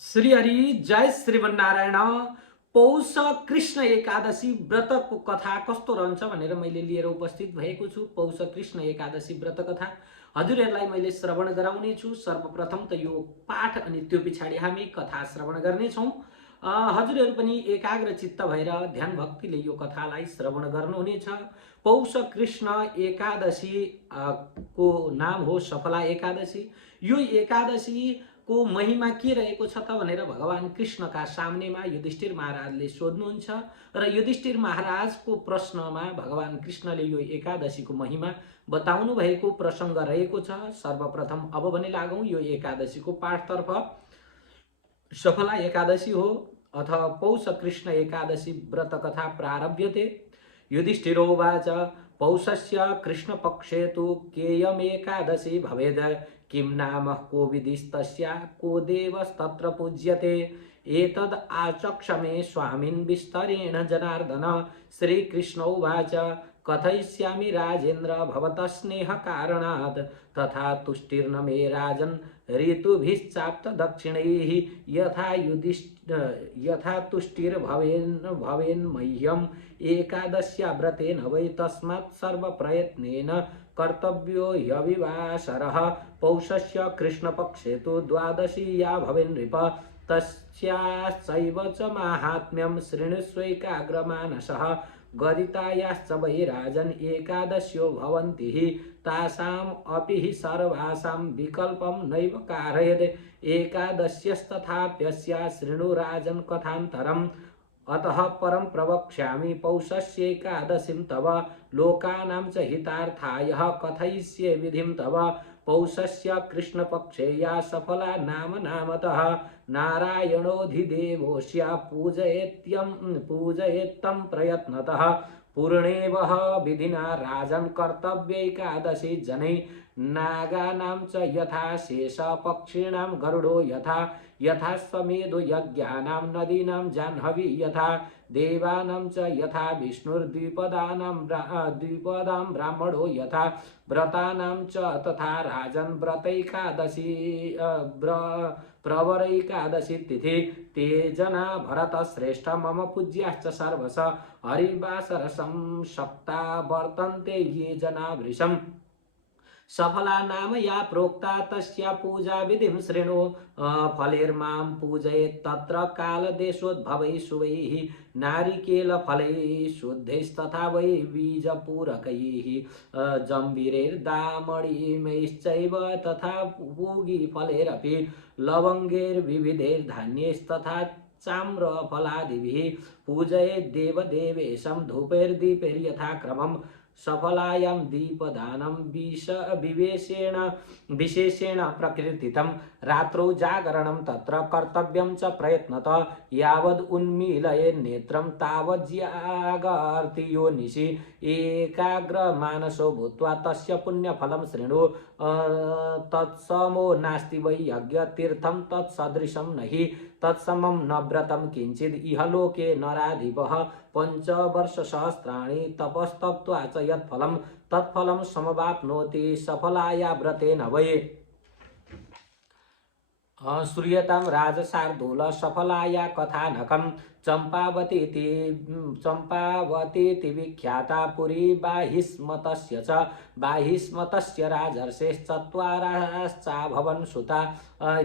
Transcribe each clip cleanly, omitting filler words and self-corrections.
श्री हरि जय श्रीमन्नारायण। पौष कृष्ण एकादशी व्रतको कथा कस्तो रहन्छ भनेर मैले लिएर उपस्थित भएको छु। पौष कृष्ण एकादशी व्रत कथा हजुरहरूलाई मैले श्रवण गराउने छु। सर्वप्रथम त यो पाठ अनि त्यो पछाडि हामी कथा श्रवण गर्नेछौँ। हजुरहरू पनि एकाग्र चित्त भएर ध्यान भक्तिले यो कथालाई श्रवण गर्नुहुनेछ। पौष कृष्ण एकादशी को नाम हो सफला एकादशी। यो एकादशी को महिमा के रहेको छ त भनेर भगवान कृष्णका सामनेमा युधिष्ठिर महाराजले सोध्नुहुन्छ र युधिष्ठिर महाराजको प्रश्नमा भगवान कृष्णले यो एकादशीको महिमा बताउनु भएको प्रसङ्ग रहेको छ। सर्वप्रथम अब भने लागौं यो एकादशीको पाठतर्फ। सफला एकादशी हो अथ पौष कृष्ण एकादशी व्रत कथा प्रारभ्यते। युधिष्ठिरोवाच पौषस्य कृष्णपक्षे तु केयमेकादशी भवेद किं नाम को विधिस्तस्या को देवस्तत्र पूज्यते एतद् आचक्षमे स्वामिन् विस्तरेण जनार्दन। श्रीकृष्णोवाच कथयिष्यामि राजेन्द्र भवतः स्नेहकारणात् तथा तुष्टिर्न मे राजन् ऋतुभिश्चाप्त दक्षिणैः यथा तुष्टिर्भवेन् मह्यम् एकादश्या व्रतेन वै तस्मात् सर्वप्रयत्नेन कर्तव्यो ह्यविवासरः। पौषस्य कृष्णपक्षे तु द्वादशीया भवेन्नृप तस्याश्चैव च माहात्म्यं शृणुष्वैकाग्रमानसः। गदितायाश्च वै राजन् एकादश्यो भवन्ति हि तासाम् अपि हि सर्वासां विकल्पं नैव कारयेत्। एकादश्यस्तथाप्यस्या शृणु राजन् कथान्तरम् अतः परं प्रवक्ष्यामि पौषस्यैकादशीं तव लोकानां च हितार्थाय कथयिष्ये विधिं तव। पौषस्य कृष्णपक्षे या सफला नामतः नारायणोऽधिदेवोऽस्य पूजयेत्तं प्रयत्नतः पूर्णेवः विधिना राजन् कर्तव्यैकादशी जनै नागानां च यथा शेष पक्षिणां गरुडो यथा स्वमेधो यज्ञानां नदीनां जाह्नवी यथा देवानां च यथा विष्णुर्द्विपदानां ब्राह्मणो यथा व्रतानां च तथा राजन् व्रतैकादशी प्रवरैकादशी तिथि ते जना भरतश्रेष्ठ मम पूज्याश्च सर्वश हरिवासरसं शक्ता वर्तन्ते ये जना वृषम्। सफला नाम या प्रोक्ता तस्या पूजा विधिं शृणु फलेर्मां पूजयेत् तत्र कालदेशोद्भवैः शुभैः नारिकेलफलैः शुद्धैस्तथा वै बीजपूरकैः जम्बीरैर्दामणिमैश्चैव तथा पूगीफलैरपि लवङ्गैर्विविधैर्धान्यैस्तथा चाम्रफलादिभिः पूजयेत् देवदेवेशं धूपैर्दीपैर्यथा क्रमम्। सफलायां दीपदानं विशेषेण प्रकृतितं रात्रौ जागरणं तत्र कर्तव्यं च प्रयत्नतः यावद् उन्मीलयेत् नेत्रं तावत् जागर्ति यो निशि एकाग्रमानसो भूत्वा तस्य पुण्यफलं शृणु तत्समो नास्ति वै यज्ञतीर्थं तत्सदृशं नहि तत्समं न व्रतं किञ्चित् इहलोके नराधिपः पंचवर्षसहस्राणि तपस्तप्त्वा च यत्फलं तत्फलं समवाप्नोति सफलाया व्रतेन वै। श्रूयतां राजशार्दूल सफलाया कथानकं चम्पावतीति विख्याता पुरी बाहिस्मतस्य च बाहिस्मतस्य राजर्षेश्चत्वारश्चाभवन् सुता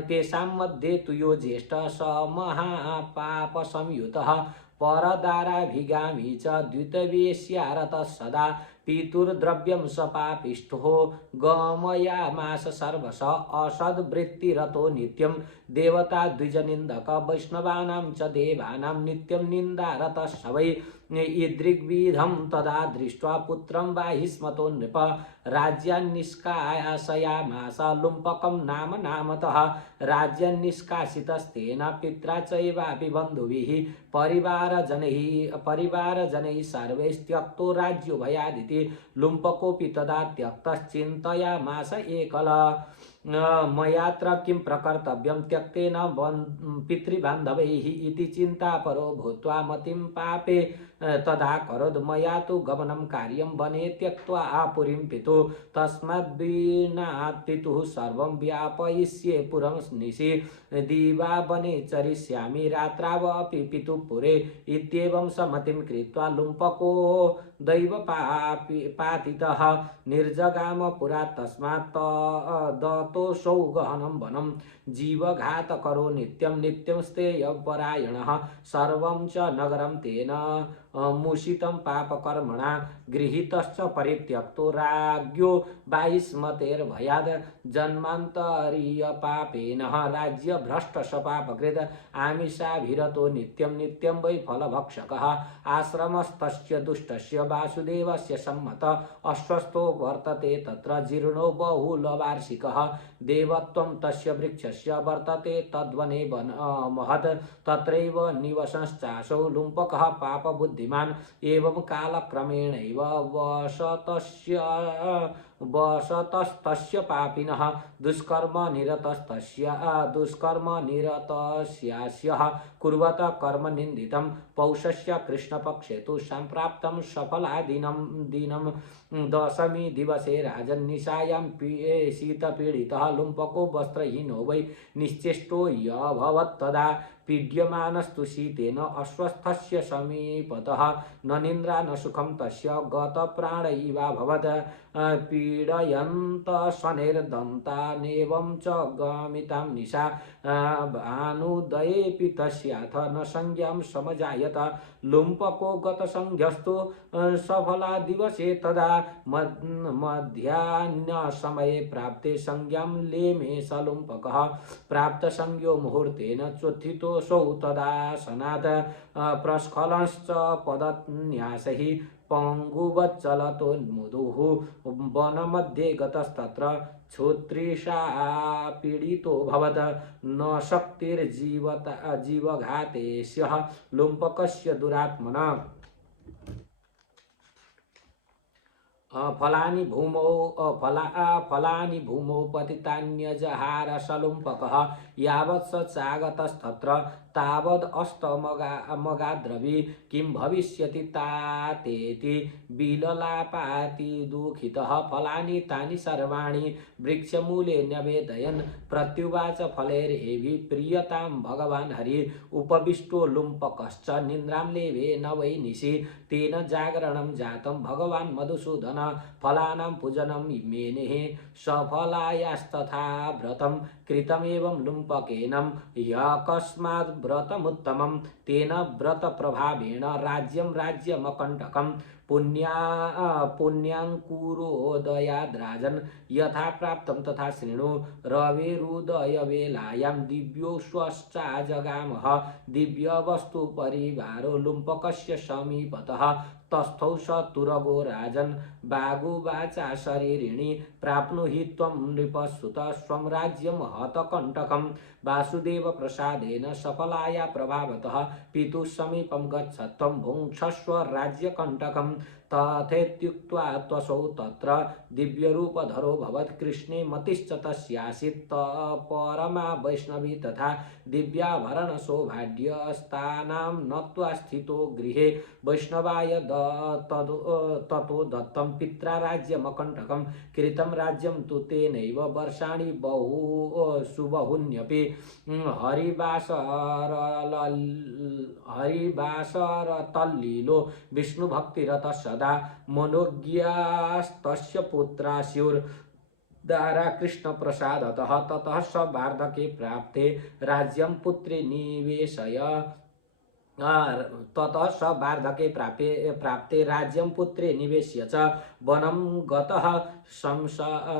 तेषां मध्ये तु यो ज्येष्ठः स महापापसंयुतः परदाराभिगामी च द्वितवेश्यारतः सदा पितुर्द्रव्यं स पापिष्ठो गमयामास सर्वश असद्वृत्तिरतो नित्यं देवता द्विजनिन्दक वैष्णवानां च देवानां नित्यं निन्दारतः स वै ईदृग्विधं तदा दृष्ट्वा पुत्रं बाहिस्मतो नृप राज्यान्निष्कासयामास लुम्पकं नामतः राज्यान्निष्कासितस्तेन पित्रा चैवापि बन्धुभिः परिवारजनैः सर्वैस्त्यक्तो राज्यो भयादिति लुम्पकोऽपि तदा त्यक्तश्चिन्तयामास एकला मयात्र किं प्रकर्तव्यं त्यक्तेन पितृबान्धवैः इति चिन्तापरो भूत्वा मतिं पापे तदा करोद् मया तु गमनं कार्यं वने त्यक्त्वा पुरीं पितुः तस्माद्विनात् पितुः सर्वं व्यापयिष्ये पुरं निशि दिवा वने चरिष्यामि रात्रावपि पितुः पुरे इत्येवं सम्मतिं कृत्वा लुम्पको दैवपातितः निर्जगाम पुरा तस्मात् दतोऽसौ गहनं वनं जीवघातकरो नित्यं नित्यं स्तेयपरायणः सर्वं च नगरं तेन मूषितं पापकर्मणा गृहीतश्च परित्यक्तो राज्ञो वायुस्मतेर्भयाद् जन्मान्तरीयपापेन राज्यभ्रष्टशपापकृत आमिषाभिरतो नित्यं नित्यं वै फलभक्षकः आश्रमस्तस्य दुष्टस्य वासुदेवस्य सम्मत अस्वस्थो वर्तते तत्र जीर्णो बहुलवार्षिकः देवत्वं तस्य वृक्षस्य वर्तते तद्वने महत् तत्रैव निवसंश्चासौ लुम्पकः पापबुद्धिमान् एवं कालक्रमेणैव वसतस्तस्य पापिनः दुष्कर्मनिरतस्यास्य कुर्वत कर्मनिन्दितं पौषस्य कृष्णपक्षे तु सम्प्राप्तं सफलादिनं दशमी दिवसे राजन्निशायां शीतपीडितः लुम्पको वस्त्रहीनो वै निश्चेष्टो यभवत् तदा पीड्यमानस्तु शीतेन अस्वस्थस्य समीपतः न निन्द्रा न सुखं तस्य गतप्राण इवाभवत् पीडयन्त शनैर्दन्तानेवं च गमितां निशा भानुदयेऽपि तस्याथ न संज्ञां समजायत लुम्पको गतसंध्यस्तु सफला दिवसे तदा मध्याह्नसमये प्राप्ते संज्ञां लेमे स लुम्पकः प्राप्तसंज्ञो मुहूर्तेन चोत्थितोऽसौ तदासनात् प्रस्खलंश्च पदन्यासैः पङ्गुवच्चलतोन्मुदुः वनमध्ये गतस्तत्र क्षोत्रिषा पीडितो भवत् न शक्तिर्जीवघातेस्यः लुम्पकस्य दुरात्मना फलानि भूमौ पतितान्यजहार सलुम्पकः यावत् स चागतस्तत्र तावदस्तमगाद्रवि किं भविष्यति तातेति विललापाति दुःखितः फलानि तानि सर्वाणि वृक्षमूले न्यवेदयन् प्रत्युवाच फलैरेवि प्रीयतां भगवान् हरि उपविष्टो लुम्पकश्च निद्रां लेवे न वै निशि तेन जागरणं जातं भगवान् मधुसूदन फलानां पूजनं मेनेः सफलायास्तथा व्रतं कृतमेवं लुम्पकेन ह्यकस्मात् व्रतमुत्तमं तेन व्रतप्रभावेण राज्यमकण्टकं पुण्याङ्कुरोदयाद्राजन् यथा प्राप्तं तथा शृणु रवेरुदयवेलायां दिव्योऽश्वश्चाजगामः दिव्यवस्तु परिवारो लुम्पकस्य समीपतः तस्थौ स तुरगो राजन् बागुवाचा शरीरिणि प्राप्नुहि त्वं नृपसुत स्वं राज्यं हतकण्टकं वासुदेव प्रसादेन सफलाया प्रभावतः पितुः समीपं गच्छ त्वं भुङ्क्षस्व राज्यकण्टकं तथेत्युक्त्वा त्वसौ तत्र दिव्यरूपधरो भवत् कृष्णे मतिश्च तस्यासीत् परमा वैष्णवी तथा दिव्याभरणसौभाग्यस्तानां नत्वा स्थितो गृहे वैष्णवाय ततो दत्तं पित्रा राज्यमकण्टकं कृतं राज्यं तु तेनैव वर्षाणि बहुन्यपि हरिवासरतल्लीलो विष्णुभक्तिरतः सदा मनोज्ञास्तस्य पुत्रा स्युर्दारा कृष्णप्रसादतः ततः स वार्धके प्राप्ते राज्यं पुत्रे निवेशय ततः स वार्धके प्राप्ते राज्यं पुत्रे निवेश्य च वनं गतः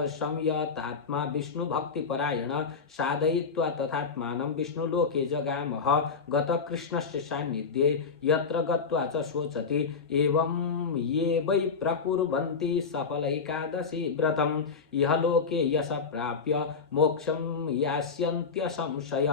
संयतात्मा विष्णुभक्तिपरायण साधयित्वा तथात्मानं विष्णुलोके जगामः गतकृष्णस्य सान्निध्ये यत्र गत्वा च शोचति एवं ये वै प्रकुर्वन्ति सफलैकादशी व्रतम् इहलोके यश प्राप्य मोक्षं यास्यन्त्यसंशय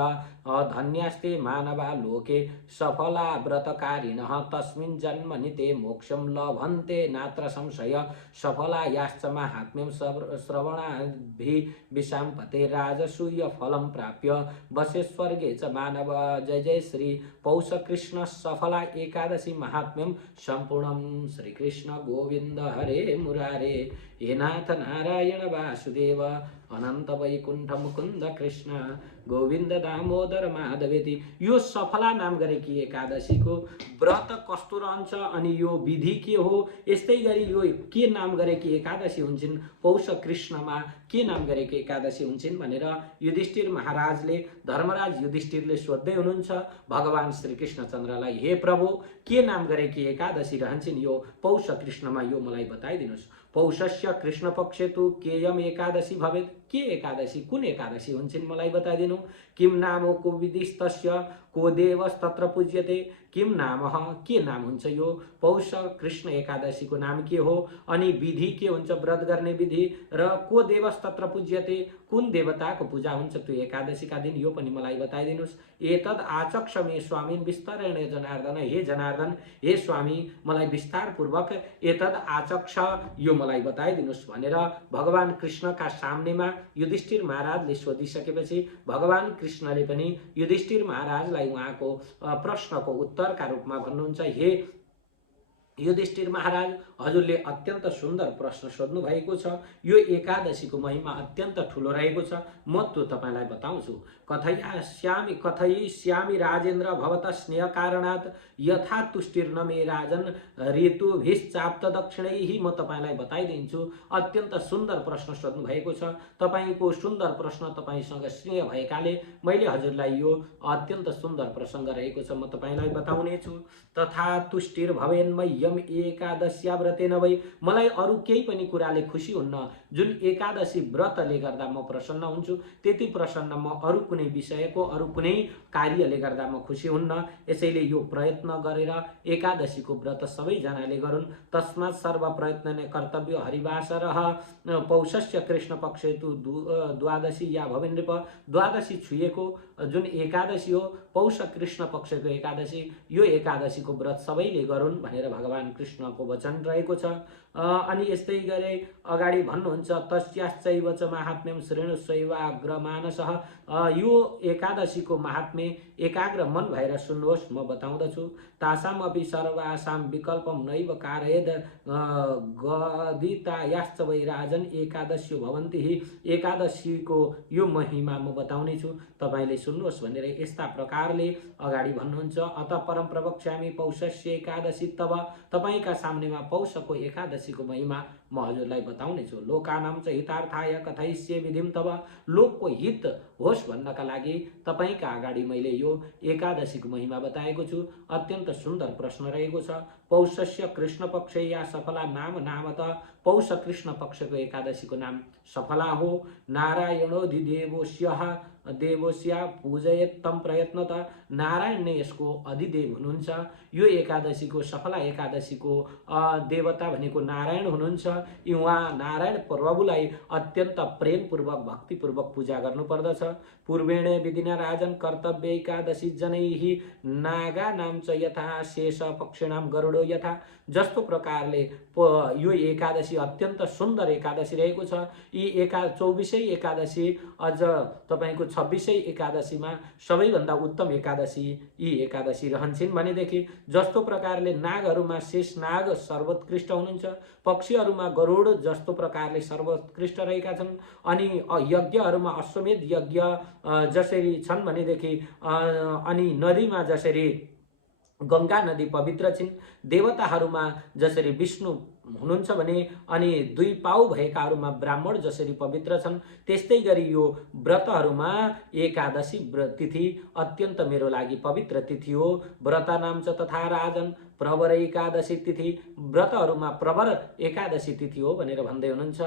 धन्यास्ते मानवा लोके सफल सफला व्रतकारिणः तस्मिन् जन्मनि ते मोक्षं लभन्ते नात्र संशय सफला याश्च माहात्म्यं श्रवणाद्भिः विशाम्पते राजसूय फलं प्राप्य बसे स्वर्गे च मानव। जय जय श्री पौष कृष्ण सफला एकादशी महात्म्यम संपूर्णम। श्री कृष्ण गोविंद हरे मुरारे हे नाथ नारायण वासुदेव अनंत वैकुंठ मुकुंद कृष्ण गोविंद दामोदर माधवेति। यो सफला नाम गरेकी एकादशीको व्रत कस्तो रहन्छ अनि यो विधि के हो, यस्तै गरी यो के नाम गरेकी एकादशी हुन्छन्, पौष कृष्णमा के नाम गरेकी एकादशी हुन्छन् भनेर युधिष्ठिर महाराजले धर्मराज युधिष्ठिरले सोध्दै हुनुहुन्छ भगवान श्री कृष्णचन्द्रलाई। हे प्रभु, के नाम गरेकी एकादशी रहन्छन् यो पौष कृष्णमा, यो मलाई बताइदिनुहोस्। पौषस्य कृष्ण पक्षे तु केयम एकादशी भवेत्। के एकादशी, कुन एकादशी हुन्छन् मलाई बताइदिनु। किम नामो को विधिस्तस्य को देवस्तत्र पूज्यते। किम नाम, के नाम हुन्छ यो पौष कृष्ण एकादशीको नाम के हो, अनि विधि के हुन्छ, व्रत गर्ने विधि, र को देवस्तत्र पूज्यते, कुन देवताको पूजा हुन्छ त्यो एकादशीका दिन, यो पनि मलाई बताइदिनुहोस्। एतद् आचक्ष मे स्वामी विस्तरेण जनार्दन। हे जनार्दन, हे स्वामी, मलाई विस्तारपूर्वक एतद् आचक्ष, यो मलाई बताइदिनुहोस् भनेर भगवान कृष्णका सामनेमा युधिष्ठिर महाराजले सोधिसकेपछि भगवान कृष्णले पनि युधिष्ठिर महाराजलाई उहाँको प्रश्नको उत्तरका रूपमा भन्नुहुन्छ, हे युधिष्ठिर महाराज, हजुरले अत्यन्त सुन्दर प्रश्न सोध्नु भएको छ। यो एकादशीको महिमा अत्यन्त ठुलो रहेको छ, म त्यो तपाईलाई बताउँछु। कथयिष्यामि राजेन्द्र भवतः स्नेह कारणात् यथा तुष्टिर्न मे राजन ऋतुभिश्चाप्त दक्षिणैः। म तपाईलाई बताइदिन्छु। अत्यन्त सुन्दर प्रश्न सोध्नु भएको छ। तपाईको सुन्दर प्रश्न, तपाईसँग स्नेह भएकाले मैले हजुरलाई यो अत्यन्त सुन्दर प्रसङ्ग रहेको छ म तपाईलाई बताउने छु। तथा तुष्टिर भवेन्मय्यम एकादश्या व्रतेन वै। मलाई अरू केही पनि कुराले खुसी हुन्न, जुन एकादशी व्रतले गर्दा म प्रसन्न हुन्छु त्यति प्रसन्न म अरू कुनै विषयको, अरू कुनै कार्यले गर्दा म खुसी हुन्न। यसैले यो प्रयत्न गरेर एकादशीको व्रत सबैजनाले गरून्। तस्मात् सर्व प्रयत्न कर्तव्य हरिवासरः पौषस्य कृष्ण पक्षे तु द्वादशी या भवेन् नृप। द्वादशी छुएको जुन एकादशी हो, पौष कृष्ण पक्षको एकादशी, यो एकादशीको व्रत सबैले गरून् भनेर भगवान कृष्णको वचन रहेको छ। अनि यस्तै गरे अगाडि भन्नुहुन्छ, तस्याश्चैव च माहात्म्यं शृणुष्वैवाग्रमानसः। यो एकादशीको महात्म्य एकाग्र मन भएर सुन्नुहोस्, म बताउँदछु। तासाम अपि सर्वासाम विकल्पम नैव कारयेद गदितायाश्च वै राजन एकादश्यो भवन्ति हि। एकादशीको यो महिमा म बताउने छु, तपाईले सुन्नुहोस् भनेर यस्ता प्रकारले अगाडि भन्नुहुन्छ। अत परम प्रवक्ष्यामि पौषस्य एकादशी तब। तपाईका सामनेमा पौषको एकादशीको महिमा म हजुरलाई बताउने छु। लोकानां च हितार्थाय कथयिष्ये विधिं तब। लोकको हित होस् भन्नका लागि तपाईका अगाडि मैले यो एकादशीको महिमा बताएको छु। अत्यन्त सुन्दर प्रश्न रहेको छ। पौषस्य कृष्ण पक्ष या सफला नाम नामत। पौष कृष्ण पक्षको एकादशीको नाम सफला हो। नारायणोधिदेवोस्यः देवस्या पूजयेत् तं प्रयत्नत। नारायण नै यसको अधिदेव हुनुहुन्छ। यो एकादशीको, सफला एकादशीको देवता भनेको नारायण हुनुहुन्छ। उहाँ नारायण प्रभुलाई अत्यन्त प्रेमपूर्वक भक्तिपूर्वक पूजा गर्नुपर्दछ। पूर्वेण विधिना राजन कर्तव्य एकादशी जनैः नागानां च यथा शेष पक्षिणां गरुडो यथा। जस्तो प्रकारले यो एकादशी अत्यन्त सुन्दर एकादशी रहेको छ। यी 24 एकादशी अझ तपाईको 26 एकादशीमा सबैभन्दा उत्तम एकादशी यी एकादशी रहन्छन् भनेदेखि जस्तो प्रकारले नागहरूमा शेष नाग सर्वोत्कृष्ट हुनुहुन्छ, पक्षीहरूमा गरुड जस्तो प्रकारले सर्वोत्कृष्ट रहेका छन्, अनि यज्ञहरूमा अश्वमेध यज्ञ जसरी छन् भनेदेखि अनि नदीमा जसरी गंगा नदी पवित्र छिन्, देवताहरूमा जसरी विष्णु हुनुहुन्छ भने अनि 2 पाउ भएकाहरूमा ब्राह्मण जसरी पवित्र छन्, त्यस्तै गरी यो व्रतहरूमा एकादशी तिथि अत्यन्त मेरो लागि पवित्र तिथि हो। व्रतानां च तथा राजन प्रवर एकादशी तिथि। व्रतहरूमा प्रवर एकादशी तिथि हो भनेर भन्दै हुनुहुन्छ।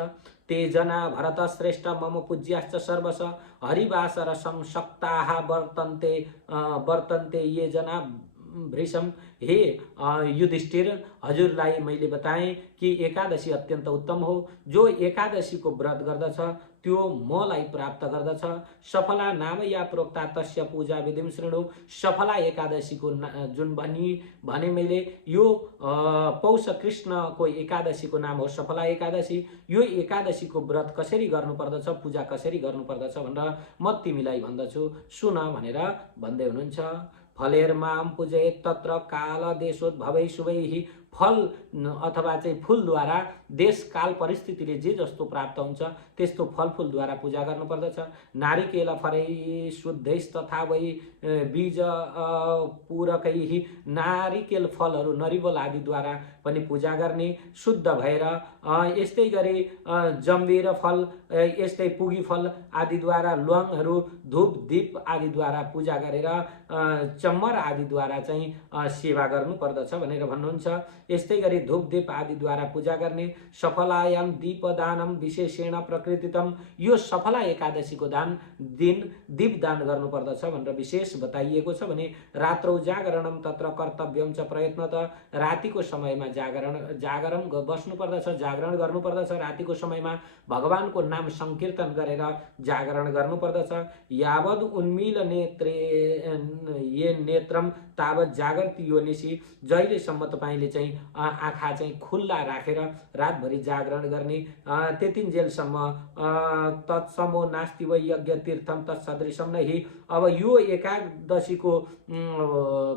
ते जना भरत श्रेष्ठ मम पूज्याश्च सर्वश हरिवासर संसक्ताः वर्तन्ते ये जना भृशम, हे युधिष्ठिर, हजुरलाई मैले बताएँ कि एकादशी अत्यन्त उत्तम हो। जो एकादशीको व्रत गर्दछ त्यो मलाई प्राप्त गर्दछ। सफला नाम या प्रोक्ता तस्य पूजा विधिम शृणु। सफला एकादशीको जुन भने मैले यो पौष कृष्णको एकादशीको नाम हो सफला एकादशी। यो एकादशीको व्रत कसरी गर्नुपर्दछ, पूजा कसरी गर्नुपर्दछ भनेर म तिमीलाई भन्दछु, सुन भनेर भन्दै हुनुहुन्छ। फलेर्माम पूजयेत् तत्र काल देशोद्भवै शुभैः। फल अथवा चाहिँ फुलद्वारा देश काल परिस्थितिले जे जस्तो प्राप्त हुन्छ त्यस्तो फलफुलद्वारा पूजा गर्नुपर्दछ। नारिकेल फरै शुद्धैस्तथा वै बीज पूरकैः। नारिकेल फलहरू नरिवल आदिद्वारा पनि पूजा गर्ने, शुद्ध भएर। यस्तै गरी जम्बीर फल, यस्तै पुगी फल आदिद्वारा, ल्वाङहरू, धूप दीप आदिद्वारा पूजा गरेर चम्मर आदिद्वारा चाहिँ सेवा गर्नुपर्दछ भनेर भन्नुहुन्छ। यस्तै गरी धूप दीप आदिद्वारा पूजा गर्ने। सफलायाम दीपदानम विशेषेण प्रकृतितम। यो सफला एकादशीको दिन दीपदान गर्नुपर्दछ भनेर विशेष बताइएको छ भने रात्रौ जागरणम तत्र कर्तव्यम च प्रयत्नत। रातिको समयमा जागरण बस्नुपर्दछ, जागरण गर्नुपर्दछ। रातिको समयमा भगवानको नाम संकीर्तन गरेर जागरण गर्नुपर्दछ। यावद उन्मील नेत्रे ये नेत्रम तावत जागृति योनिसी। जहिलेसम्म तपाईँले चाहिँ आँखा चाहिँ खुल्ला राखेर रातभरि जागरण गर्ने त्यतिन्जेलसम्म तत्समो नास्ति वै यज्ञ तीर्थम तत्सदृशम नहि। अब यो एकादशीको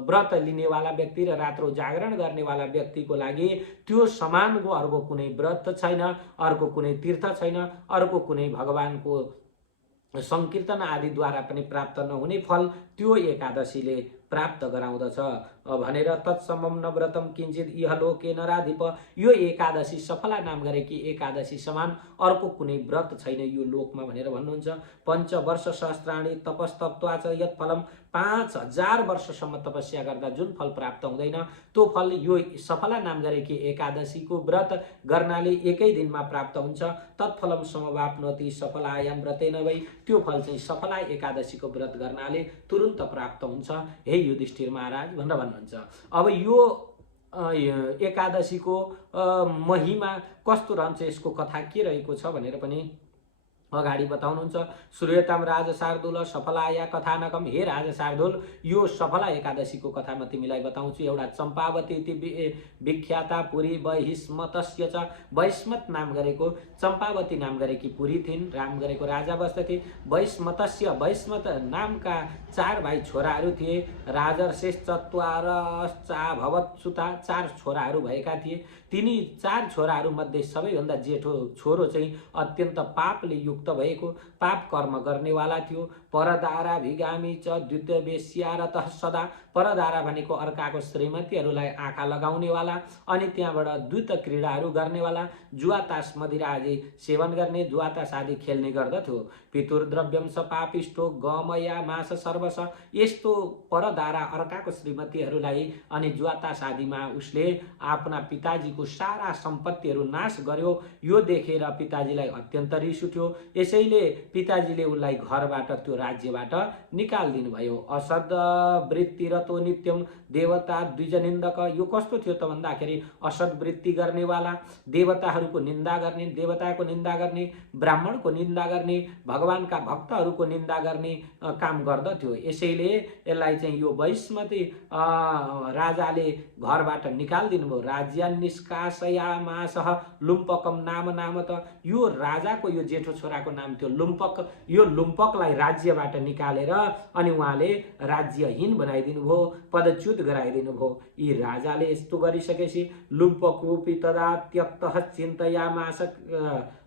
व्रत लिनेवाला व्यक्ति र रात्रो जागरण गर्नेवाला व्यक्तिको लागि त्यो समानको अर्को कुनै व्रत छैन, अर्को कुनै तीर्थ छैन, अर्को कुनै भगवानको संकीर्तन आदिद्वारा पनि प्राप्त नहुने फल त्यो एकादशीले प्राप्त गराउँदछ भनेर तत्समम न व्रतम किञ्चित इहलोके नराधिप। यो एकादशी सफला नाम गरेकी एकादशी समान अर्को कुनै व्रत छैन यो लोकमा भनेर भन्नुहुन्छ। पञ्चवर्ष सहस्राणि तपस्तप्त्वा च यत् फलम। 5000 वर्षसम्म तपस्या गर्दा जुन फल प्राप्त हुँदैन त्यो फल यो सफला नाम गरेकी एकादशीको व्रत गर्नाले एकै दिनमा प्राप्त हुन्छ। तत्फलम समवाप्नोति सफलायाम व्रतेन वै। त्यो फल चाहिँ सफला एकादशीको व्रत गर्नाले तुरुन्त प्राप्त हुन्छ हे युधिष्ठिर महाराज भनेर भन्नुहुन्छ। अब यो एकादशीको महिमा कस्तो रहन्छ, यसको कथा के रहेको छ भनेर पनि अगाडि बताउनुहुन्छ। श्रूयताम राज शार्दूल सफलाया कथानकम। हे राज शार्दूल, यो सफला एकादशीको कथा म तिमीलाई बताउँछु। एउटा चम्पावती इति विख्याता पुरी बहिस्मतस्य च। वैस्मत नाम गरेको, चम्पावती नाम गरेकी पुरी थिइन्, राम गरेको राजा बस्दथे। वैस्मतस्य, वैस्मत नामका 4 भाइ छोराहरू थिए। राजर्षेश चत्वारश्चाभवत् सुता, 4 छोराहरू भएका थिए। तिनी 4 छोराहरू मध्ये सबैभन्दा जेठो छोरो चाहिँ अत्यन्त पापले युक्त भएको, पाप कर्म गर्नेवाला थियो। परदारा भिगामी च द्वितीय वेश्यारतः सदा। परदारा भनेको अर्काको श्रीमतीहरूलाई आँखा लगाउनेवाला अनि त्यहाँबाट द्वैत क्रीडाहरू गर्नेवाला, जुवातास मदिरा आदि सेवन गर्ने, जुवातास आदि खेल्ने गर्दथ्यो। पितुर्द्रव्यम स पापिष्टो गमया मास सर्वस। यस्तो परदारा अर्काको श्रीमतीहरूलाई अनि जुवातास आदिमा उसले आफ्ना पिताजीको सारा सम्पत्तिहरू नाश गर्यो। यो देखेर पिताजीलाई अत्यन्त रिस उठ्यो। यसैले पिताजीले उसलाई घरबाट, त्यो राज्यबाट निकालिदिनु भयो। असद वृत्तिरतो नित्यम देवता द्विजनिन्दक। यो कस्तो थियो त भन्दाखेरि असद वृत्ति गर्नेवाला, देवताहरूको निन्दा गर्ने, देवताको निन्दा गर्ने, ब्राह्मणको निन्दा गर्ने, भगवानका भक्तहरूको निन्दा गर्ने काम गर्दथ्यो। यसैले यसलाई चाहिँ यो वैस्मती राजाले घरबाट निकालिदिनु भयो। राज्यान् निष्कासयामासः लुम्पकम नाम त। यो राजाको यो जेठो छोराको नाम थियो लुम्पक। यो लुम्पकलाई राज्यबाट निकालेर अनि उहाँले राज्यहीन बनाइदिनु भयो, पदच्युत गराइदिनु भयो। यी राजाले यस्तो गरिसकेपछि लुम्पक रूपी तदा त्यक्तः चिन्तयामास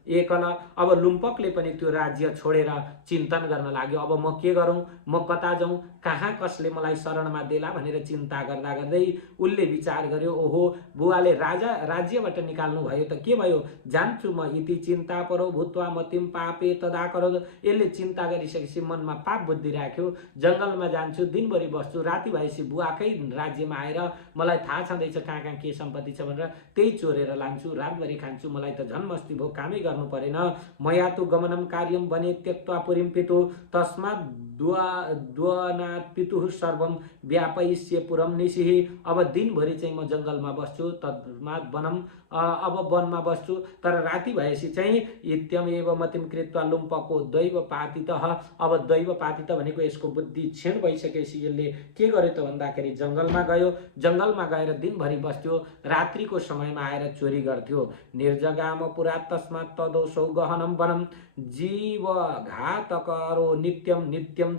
एकल। अब लुम्पकले पनि त्यो राज्य छोडेर चिन्तन गर्न लाग्यो। अब म के गरौँ, म कता जाउँ, कहाँ कसले मलाई शरणमा देला भनेर चिन्ता गर्दा गर्दै उसले विचार गर्यो, ओहो बुवाले राज्यबाट निकाल्नु भयो त के भयो, जान्छु म। इति चिन्ता परो भूत्वा मतिम पापे तदा करो। यसले चिन्ता गरिसकेपछि मनमा पाप बुद्धि राख्यो, जङ्गलमा जान्छु, दिनभरि बस्छु, राति भएपछि बुवाकै राज्यमा आएर मलाई थाहा छँदैछ कहाँ कहाँ के सम्पत्ति छ भनेर त्यही चोरेर लान्छु, रातभरि खान्छु, मलाई त झन् मस्ती भयो, कामै गर्नु परेन। मया तु गमनम कार्यम बने त्यक्त्वा पुरीम पितु तस्मात् द्वनात् पितुः सर्वं व्यापयिष्ये पुरं निशिः। अब दिनभरि चाहिँ म जङ्गलमा बस्छु, तस्मात् वनम, अब वनमा बस्छु, तर राति भएपछि चाहिँ इत्यमेव मतिम कृत्वा लुम्पको दैव पातितः। अब दैव पातित भनेको यसको बुद्धि क्षीण भइसकेपछि यसले के गर्यो त भन्दाखेरि जङ्गलमा गयो। जङ्गलमा गएर दिनभरि बस्थ्यो, रात्रिको समयमा आएर चोरी गर्थ्यो। निर्जगाम पुरा तस्मात् तदोषौ गहनं वनम जीव घातकरो नित्यम नित्यम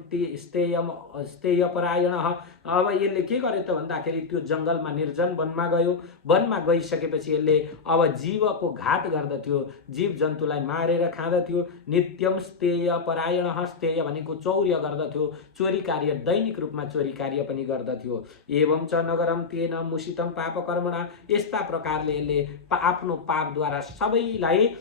स्तेयपरायणः। अब यसले के गर्यो त भन्दाखेरि त्यो जङ्गलमा निर्जन वनमा गयो। वनमा गइसकेपछि यसले अब जीवको घात गर्दथ्यो, जीव जन्तुलाई मारेर खाँदथ्यो। नित्यम स्तेयपरायणः, स्तेय भनेको चौर्य गर्दथ्यो, चोरी कार्य, दैनिक रूपमा चोरी कार्य पनि गर्दथ्यो। एवं च नगरम तेन मुसितम पापकर्मणा, यस्ता प्रकारले यसले आफ्नो पापद्वारा सबैलाई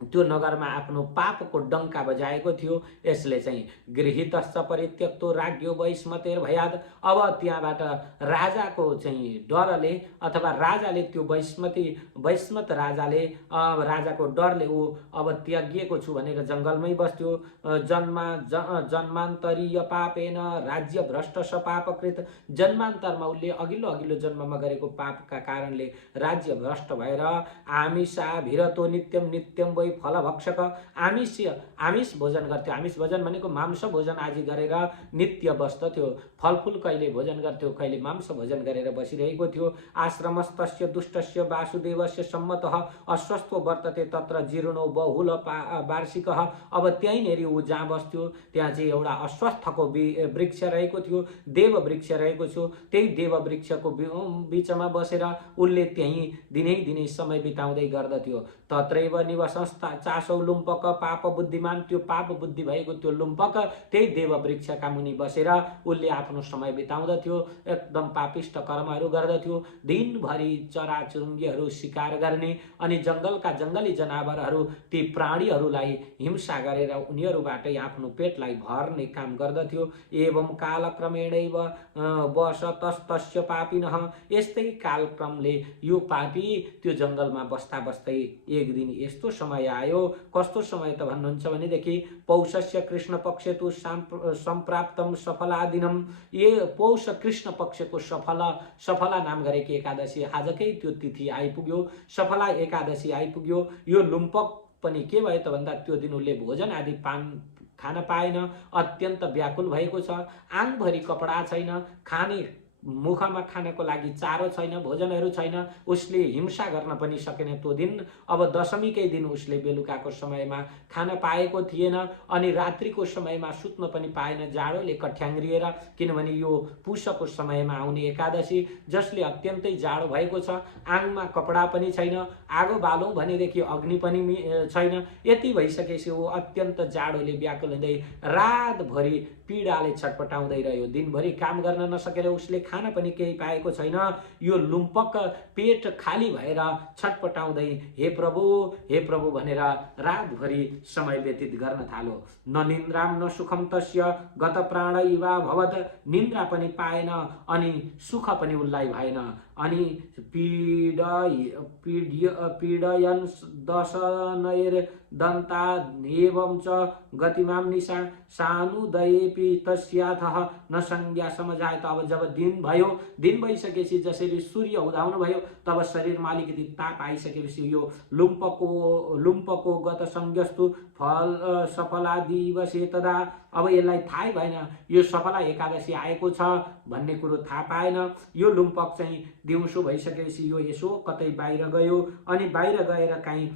त्यो नगरमा आफ्नो पापको डङ्का बजाएको थियो। यसले चाहिँ गृहीतश्च परित्यक्तो राज्ञो वैस्मतेर भयाद। अब त्यहाँबाट राजाको चाहिँ डरले अथवा राजाले त्यो वैस्मत राजाले राजाको डरले ऊ अब त्यागिएको छु भनेर जङ्गलमै बस्थ्यो। जन्मान्तरीय पापेन राज्य भ्रष्ट स पापकृत, जन्मान्तरमा उसले अघिल्लो अघिल्लो जन्ममा गरेको पापका कारणले राज्य भ्रष्ट भएर आमिषा भिरतो नित्यम नित्यम वै फलभक्षक, आमिष भोजन गर्थ्यो। आमिष भोजन भनेको मांस भोजन आदि गरेर नित्य बस्दथ्यो। फलफुल कहिले भोजन गर्थ्यो, कहिले मांस भोजन गरेर बसिरहेको थियो। आश्रमस्तस्य दुष्टस्य वासुदेवस्य सम्मतः अस्वस्थो वर्तते तत्र जीर्णो बहुल वार्षिकः। अब त्यहीँनेरि ऊ जहाँ बस्थ्यो त्यहाँ चाहिँ एउटा अस्वस्थको वृक्ष रहेको थियो, देव वृक्ष रहेको थियो। त्यही देव वृक्षको बिचमा बसेर उसले त्यहीँ दिनै समय बिताउँदै गर्दथ्यो। तत्रैव निवसंस्था चासौ लुम्पक पाप बुद्धिमान, त्यो पाप बुद्धि भएको त्यो लुम्पक त्यही देव वृक्षका मुनि बसेर उसले आफ्नो समय बिताउँदथ्यो। एकदम पापिष्ट कर्महरू गर्दथ्यो। दिनभरि चराचुरुङ्गीहरू शिकार गर्ने अनि जङ्गलका जङ्गली जनावरहरू ती प्राणीहरूलाई हिंसा गरेर उनीहरूबाटै आफ्नो पेटलाई भर्ने काम गर्दथ्यो। एवं कालक्रमेणैव वसतस्तस्य पापिनः, यस्तै कालक्रमले यो पापी त्यो जङ्गलमा बस्दा बस्दै एक दिन यस्तो समय आयो। कस्तो समय त भन्नुहुन्छ भनेदेखि पौषस्य कृष्ण पक्ष तु सम्प्राप्तम सफलादिनम, ये पौष कृष्ण पक्षको सफला नाम गरेकी एकादशी आजकै त्यो तिथि आइपुग्यो, सफला एकादशी आइपुग्यो। यो लुम्पक पनि के भयो त भन्दा त्यो दिन उसले भोजन आदि खान पाएन, अत्यन्त व्याकुल भएको छ। आङभरि कपडा छैन, खाने मुखमा खानको लागि चारो छैन, भोजनहरू छैन। उसले हिंसा गर्न पनि सकेन त्यो दिन। अब दशमीकै दिन उसले बेलुकाको समयमा खान पाएको थिएन अनि रात्रिको समयमा सुत्न पनि पाएन जाडोले कठ्याङ्ग्रिएर, किनभने यो पुषको समयमा आउने एकादशी जसले अत्यन्तै जाडो भएको छ। आङमा कपडा पनि छैन, आगो बालौँ भनेदेखि अग्नि पनि छैन। यति भइसकेपछि ऊ अत्यन्त जाडोले व्याकुल हुँदै रातभरि पीडाले छटपटाउँदै रह्यो। दिनभरि काम गर्न नसकेर उसले खान पनि केही पाएको छैन। यो लुम्पक पेट खाली भएर छटपटाउँदै हे प्रभु भनेर रातभरि समय व्यतीत गर्न थाल्यो। न निन्द्राम न सुखम तस्य गत प्राण इवा भवत, निन्द्रा पनि पाएन अनि सुख पनि उसलाई भएन। अनि पीडयन् दशनैर दन्ता एवं च गतिमाम निशा सानुदयेपि तस्याथः न संज्ञा समझाए। त अब जब दिन भयो, दिन भइसकेपछि जसरी सूर्य उदाउनु भयो तब शरीरमा अलिकति ताप आइसकेपछि यो लुम्पको गत संज्ञस्तु फल सफला दिवसे तदा, अब यसलाई थाहै भएन यो सफला एकादशी आएको छ भन्ने कुरो थाहा पाएन। यो लुम्पक चाहिँ दिउँसो भइसकेपछि यो यसो कतै बाहिर गयो अनि बाहिर गएर काहीँ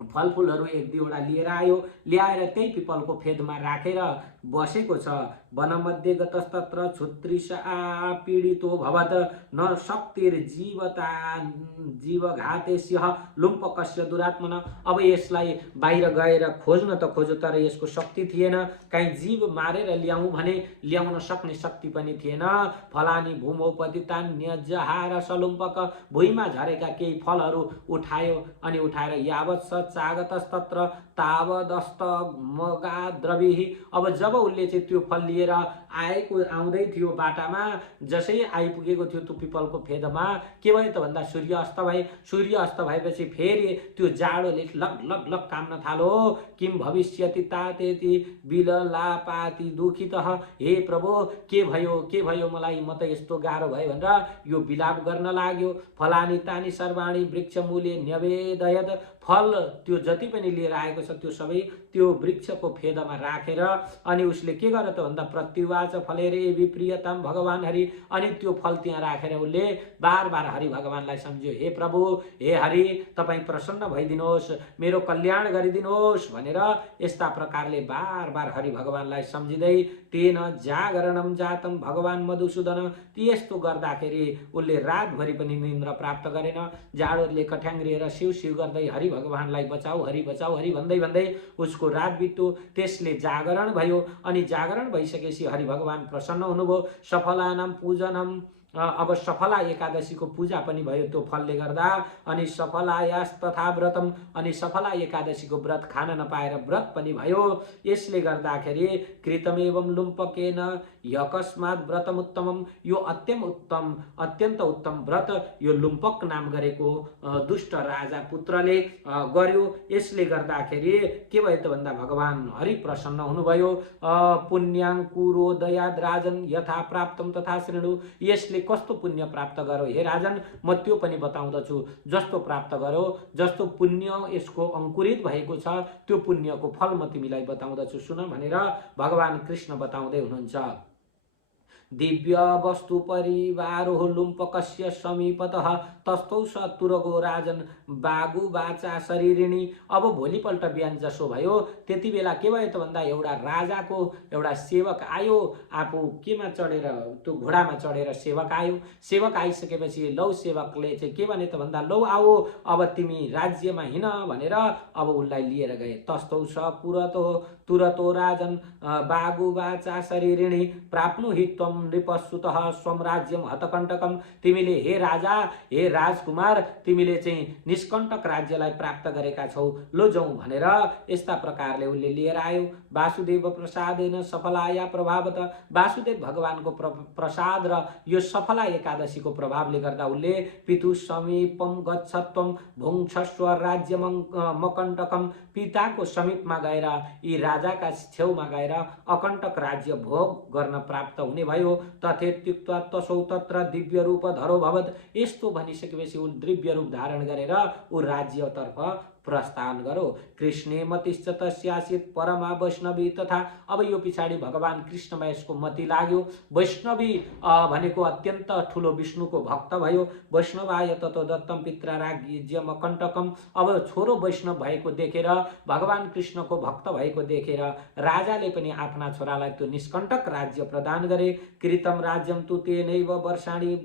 फलफुलहरू एक दुईवटा लिएर आयो, ल्याएर त्यही पिपलको फेदमा राखेर बसेको छ। वनमध्ये गतस्तत्र क्षुत्रिशा पीडितो भवत न शक्तिर जीवघातेस्यः लुम्पकस्य दुरात्मन। अब यसलाई बाहिर गएर खोज्न त खोज्यो तर यसको शक्ति थिएन, कहीँ जीव मारेर ल्याउँ भने ल्याउन सक्ने शक्ति पनि थिएन। फलानी भूमौ पतितान्यजहार सलुम्पक, भुइँमा झरेका केही फलहरू उठायो अनि उठाएर यावत् स चागतस्तत्र तावदस्त मगाद्रविः, अब जब उसले चाहिँ त्यो फल लिएर आउँदै थियो बाटामा, जसै आइपुगेको थियो त्यो पिपलको फेदमा के भयो त भन्दा सूर्य अस्त भए। सूर्य अस्त भएपछि फेरि त्यो जाडोले लग लग लग काम्न थालो। किम भविष्यति तातेति विललापाति दुखितः। हे प्रभु के भयो मलाई, म त यस्तो गाह्रो भयो भनेर यो विलाप गर्न लाग्यो। फलानी तानी सर्वाणी वृक्ष मूल्य न्यवेदयत। फल त्यो जति पनि लिएर आएको छ त्यो सबै त्यो वृक्षको फेदमा राखेर अनि उसले के गर्यो त भन्दा प्रत्युवाच फलेर विप्रियताम भगवान हरि। अनि त्यो फल त्यहाँ राखेर उसले बार बार हरि भगवानलाई सम्झ्यो। हे प्रभु, हे हरि, तपाईँ प्रसन्न भइदिनुहोस्, मेरो कल्याण गरिदिनुहोस् भनेर यस्ता प्रकारले बार बार हरि भगवानलाई सम्झिँदै तेन जागरणम जातम भगवान मधुसूदन। यस्तो गर्दाखेरि उसले रातभरि पनि निन्द्रा प्राप्त गरेन। जाडोले कठ्याङ्ग्रिएर सिउ सिउ गर्दै हरि भगवानलाई बचाऊ हरि भन्दै भन्दै उसको रात बित्यो। त्यसले जागरण भयो अनि जागरण भइसकेपछि हरि भगवान प्रसन्न हुनुभयो। सफलानाम पूजनम, अब सफला एकादशीको पूजा पनि भयो त्यो फलले गर्दा। अनि सफलायास तथा व्रतम, अनि सफला एकादशीको व्रत खान नपाएर व्रत पनि भयो। यसले गर्दाखेरि कृतम एवं लुम्पकेन यकस्मात् व्रतम उत्तमम। यो अत्यन्त उत्तम व्रत यो लुम्पक नाम गरेको दुष्ट राजा पुत्रले गर्यो। यसले गर्दाखेरि के भयो त भन्दा भगवान हरि प्रसन्न हुनुभयो। पुण्याङ्कुरो दयाद राजन यथा प्राप्तम तथा श्रेणु। यसले कस्तो पुण्य प्राप्त गर्यो हे राजन, म त्यो पनि बताउँदछु। जस्तो प्राप्त गर्यो, जस्तो पुण्य यसको अङ्कुरित भएको छ त्यो पुण्यको फल म तिमीलाई बताउँदछु सुन भनेर भगवान कृष्ण बताउँदै हुनुहुन्छ। दिव्य वस्तु परिवारो लुम्पकस्य समीपतः तस्थौ स तुरगो राजन बागु बाचा शरीरिणी। अब भोलिपल्ट बिहान जसो भयो त्यति बेला के भयो त भन्दा एउटा राजाको एउटा सेवक आयो। आफू केमा चढेर, त्यो घोडामा चढेर सेवक आयो। सेवक आइसकेपछि लौ सेवकले चाहिँ के भने त भन्दा लौ आओ अब तिमी राज्यमा हिँड भनेर अब उसलाई लिएर गए। तस्थौ स तुरतो राजन बागु बाचा शरीरिणी प्राप्नु हि त्वम नृपसुतः स्वम राज्यम हतकण्टकम। तिमीले हे राजा, हे राजकुमार, तिमीले चाहिँ निष्कण्टक राज्यलाई प्राप्त गरेका छौ, लो जाउँ भनेर यस्ता प्रकारले उसले लिएर आयो। वासुदेव प्रसादेन सफलाया प्रभावत। वासुदेव भगवानको प्रसाद र यो सफला एकादशीको प्रभावले गर्दा उसले पितु समीपम गच्छत्वम भुङ्क्षस्व राज्य मकण्टकम। पिताको समीपमा गएर यी राजाका छेउमा गएर अकण्टक राज्य भोग गर्न प्राप्त हुने भयो। तथेत्युक्त्वा तसौ तत्र दिव्य रूप धरो भवत। यस्तो भनिसकेपछि ऊ दिव्य रूप धारण गरेर ऊ राज्यतर्फ प्रस्थान गरो। कृष्णे मतिश्च तस्यासीत् परमा वैष्णवी तथा। अब यो पछाडि भगवान कृष्णमा यसको मति लाग्यो। वैष्णवी भनेको अत्यन्त ठुलो विष्णुको भक्त भयो। वैष्णवाय ततो दत्तम पित्रा राज्यम कण्टकम। अब छोरो वैष्णव भएको देखेर, भगवान कृष्णको भक्त भएको देखेर राजाले पनि आफ्ना छोरालाई त्यो निष्कण्टक राज्य प्रदान गरे। कृतम राज्यम तु तेनैव वर्षाणि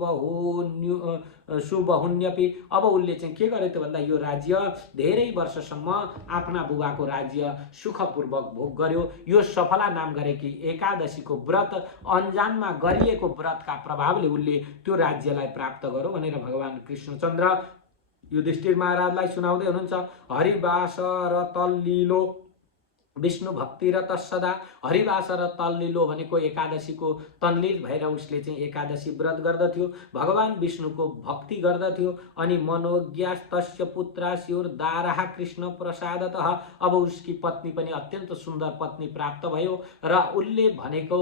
सुबहुन्यपि। अब उसले चाहिँ के गर्यो त भन्दा यो राज्य धेरै वर्षसम्म आफ्ना बुबाको राज्य सुखपूर्वक भोग गर्यो। यो सफला नाम गरेकी एकादशीको व्रत अन्जानमा गरिएको व्रतका प्रभावले उसले त्यो राज्यलाई प्राप्त गर्यो भनेर भगवान कृष्णचन्द्र युधिष्ठिर महाराजलाई सुनाउँदै हुनुहुन्छ। हरिवास र तल्लीलो विष्णु भक्ति र तत्सदा। हरिवास र तल्लीलो भनेको एकादशीको तल्लील भएर उसले चाहिँ एकादशी व्रत गर्दथ्यो, भगवान विष्णुको भक्ति गर्दथ्यो। अनि मनोज्ञास्तस्य पुत्रास्युर्दारः कृष्ण प्रसादतः। अब उसकी पत्नी पनि अत्यन्त सुन्दर पत्नी प्राप्त भयो र उसले भनेको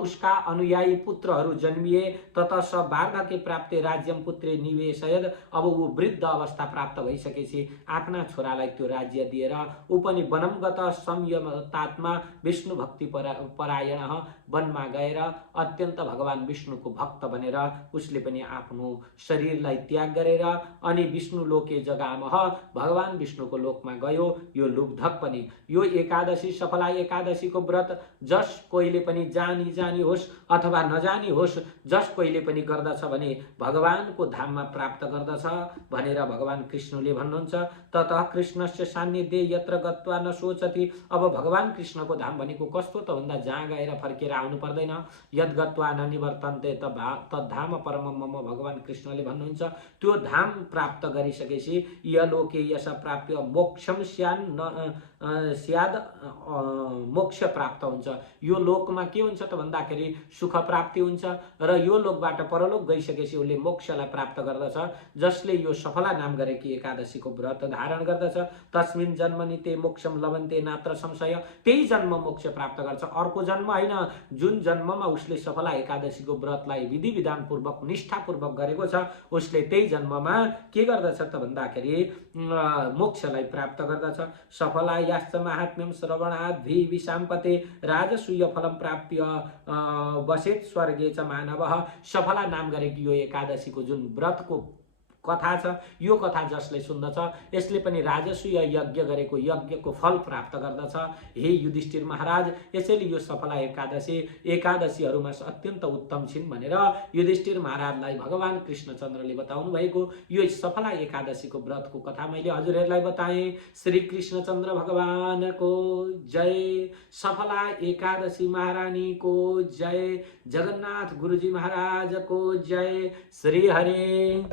उसका अनुयायी पुत्रहरू जन्मिए। ततः स वार्धक्य प्राप्ते राज्यम पुत्रे निवेशयद। अब ऊ वृद्ध अवस्था प्राप्त भइसकेपछि आफ्ना छोरालाई त्यो राज्य दिएर ऊ पनि वनमगत संयमतात्मा विष्णु भक्ति परायण वनमा गएर अत्यन्त भगवान विष्णुको भक्त बनेर उसले पनि आफ्नो शरीरलाई त्याग गरेर अनि विष्णु लोके जगामह भगवान विष्णुको लोकमा गयो। यो लुब्धक पनि यो एकादशी सफला एकादशीको व्रत जस कोहीले पनि जानी होस् अथवा नजानी होस्, जस कोहीले पनि गर्दछ भने भगवानको धाममा प्राप्त गर्दछ भनेर भगवान कृष्णले भन्नुहुन्छ। ततः कृष्णस्य सान्निध्ये यत्र गत्वा न सोचति। अब भगवान कृष्णको धाम भनेको कस्तो त भन्दा जहाँ गएर फर्केर आउनु पर्दैन। यद गत्वा न निवर्तन्ते तद्धाम परमं मम भगवान कृष्णले भन्नुहुन्छ। त्यो धाम प्राप्त गरिसकेपछि यलोके यस प्राप्य मोक्षम स्याद मोक्ष प्राप्त हुन्छ। यो लोकमा के हुन्छ त भन्दाखेरि सुख प्राप्ति हुन्छ र यो लोकबाट परलोक गइसकेपछि उसले मोक्षलाई प्राप्त गर्दछ। जसले यो सफला नाम गरेकी एकादशीको व्रत धारण गर्दछ तस्मिन् जन्मनि ते मोक्षम लभन्ते नात्र संशय। त्यही जन्म मोक्ष प्राप्त गर्छ, अर्को जन्म होइन। जुन जन्ममा उसले सफला एकादशीको व्रतलाई विधि विधान पूर्वक निष्ठापूर्वक गरेको छ उसले त्यही जन्ममा के गर्दछ त भन्दाखेरि मोक्षलाई प्राप्त गर्दछ। सफला याश्च महात्म्यम श्रवणात् विशाम्पते राजसूय फलम प्राप्य बसेत स्वर्गे च मानवः। सफला नाम गरेको यो एकादशीको जुन व्रतको कथा छ यो कथा जसले सुन्दछ यसले पनि राजसूय यज्ञ गरेको यज्ञको फल प्राप्त गर्दछ। हे युधिष्ठिर महाराज, यसैले यो सफला एकादशीहरूमा अत्यन्त उत्तम छिन् भनेर युधिष्ठिर महाराजलाई भगवान कृष्णचन्द्रले बताउनु भएको यो सफला एकादशीको व्रतको कथा मैले हजुरहरूलाई बताएँ। श्री कृष्णचन्द्र भगवानको जय। सफला एकादशी महारानीको जय। जगन्नाथ गुरुजी महाराजको जय। श्री हरे।